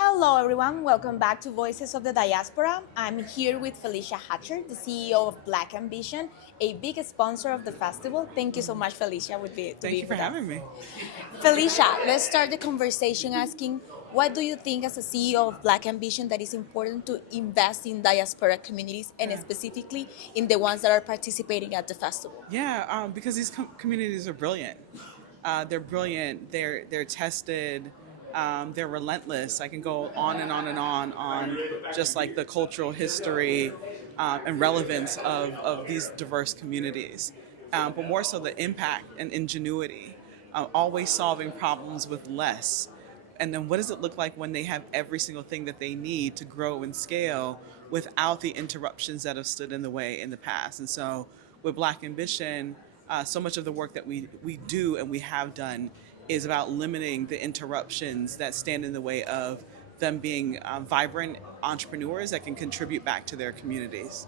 Hello everyone, welcome back to Voices of the Diaspora. I'm here with Felecia Hatcher, the CEO of Black Ambition, a big sponsor of the festival. Thank you so much, Felecia, Thank you for having me. Felecia, let's start the conversation asking, what do you think as a CEO of Black Ambition that is important to invest in diaspora communities and specifically in the ones that are participating at the festival? Yeah, because these communities are brilliant. They're brilliant. They're tested. They're relentless. I can go on and on and on just like the cultural history and relevance of these diverse communities, but more so the impact and ingenuity, always solving problems with less. And then what does it look like when they have every single thing that they need to grow and scale without the interruptions that have stood in the way in the past? And so with Black Ambition, so much of the work that we do and we have done is about limiting the interruptions that stand in the way of them being vibrant entrepreneurs that can contribute back to their communities.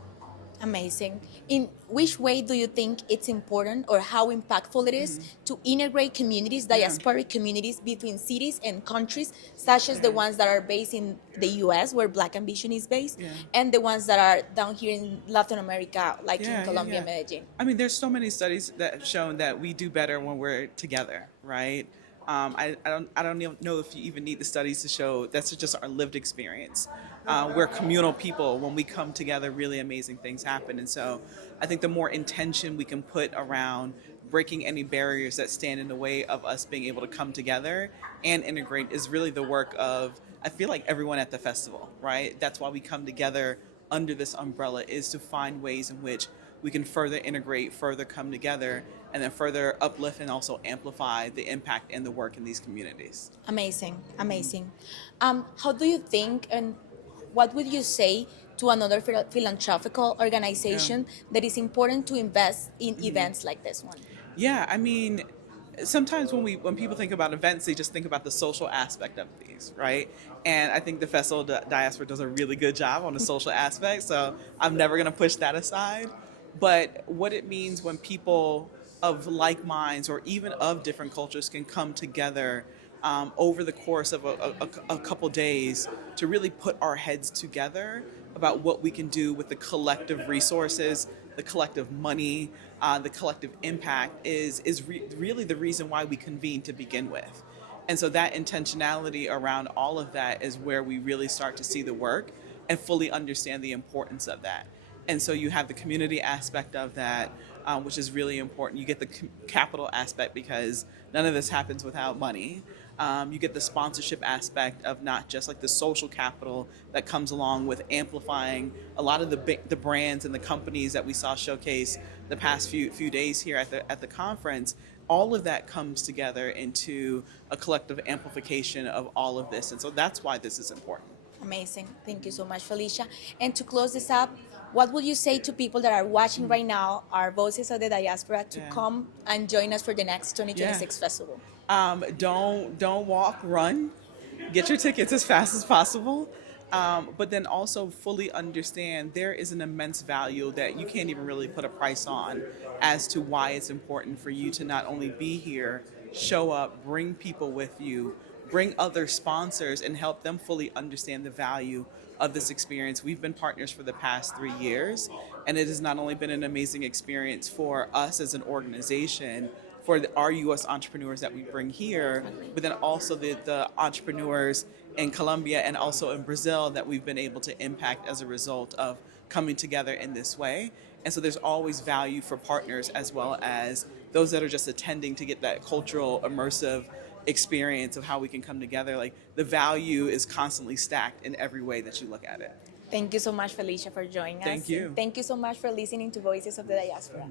Amazing. In which way do you think it's important or how impactful it is to integrate communities, diasporic communities between cities and countries, such as the ones that are based in the US, where Black Ambition is based, and the ones that are down here in Latin America, like in Colombia, Medellín? I mean, there's so many studies that have shown that we do better when we're together, right? I don't know if you even need the studies to show that's just our lived experience. We're communal people. When we come together, really amazing things happen. And so I think the more intention we can put around breaking any barriers that stand in the way of us being able to come together and integrate is really the work of, I feel like, everyone at the festival, right? That's why we come together under this umbrella, is to find ways in which we can further integrate, further come together, and then further uplift and also amplify the impact and the work in these communities. Amazing, amazing. How do you think, and what would you say to another philanthropical organization that is important to invest in events like this one? Yeah, I mean, sometimes when people think about events, they just think about the social aspect of these, right? And I think the Festival Diaspora does a really good job on the social aspect, so I'm never going to push that aside. But what it means when people of like minds or even of different cultures can come together over the course of a couple days to really put our heads together about what we can do with the collective resources, the collective money, the collective impact is really the reason why we convene to begin with. And so that intentionality around all of that is where we really start to see the work and fully understand the importance of that. And so you have the community aspect of that, which is really important. You get the capital aspect because none of this happens without money. You get the sponsorship aspect of not just like the social capital that comes along with amplifying a lot of the brands and the companies that we saw showcase the past few days here at the conference. All of that comes together into a collective amplification of all of this. And so that's why this is important. Amazing. Thank you so much, Felecia. And to close this up, what would you say to people that are watching right now, our Voices of the Diaspora, to come and join us for the next 2026 festival? Don't walk, run. Get your tickets as fast as possible. But then also fully understand there is an immense value that you can't even really put a price on as to why it's important for you to not only be here, show up, bring people with you, bring other sponsors and help them fully understand the value of this experience. We've been partners for the past 3 years, and it has not only been an amazing experience for us as an organization, for our U.S. entrepreneurs that we bring here, but then also the entrepreneurs in Colombia and also in Brazil that we've been able to impact as a result of coming together in this way. And so there's always value for partners as well as those that are just attending to get that cultural, immersive experience of how we can come together. Like, the value is constantly stacked in every way that you look at it. Thank you so much, Felecia, for joining us. Thank you. Thank you so much for listening to Voices of the Diaspora.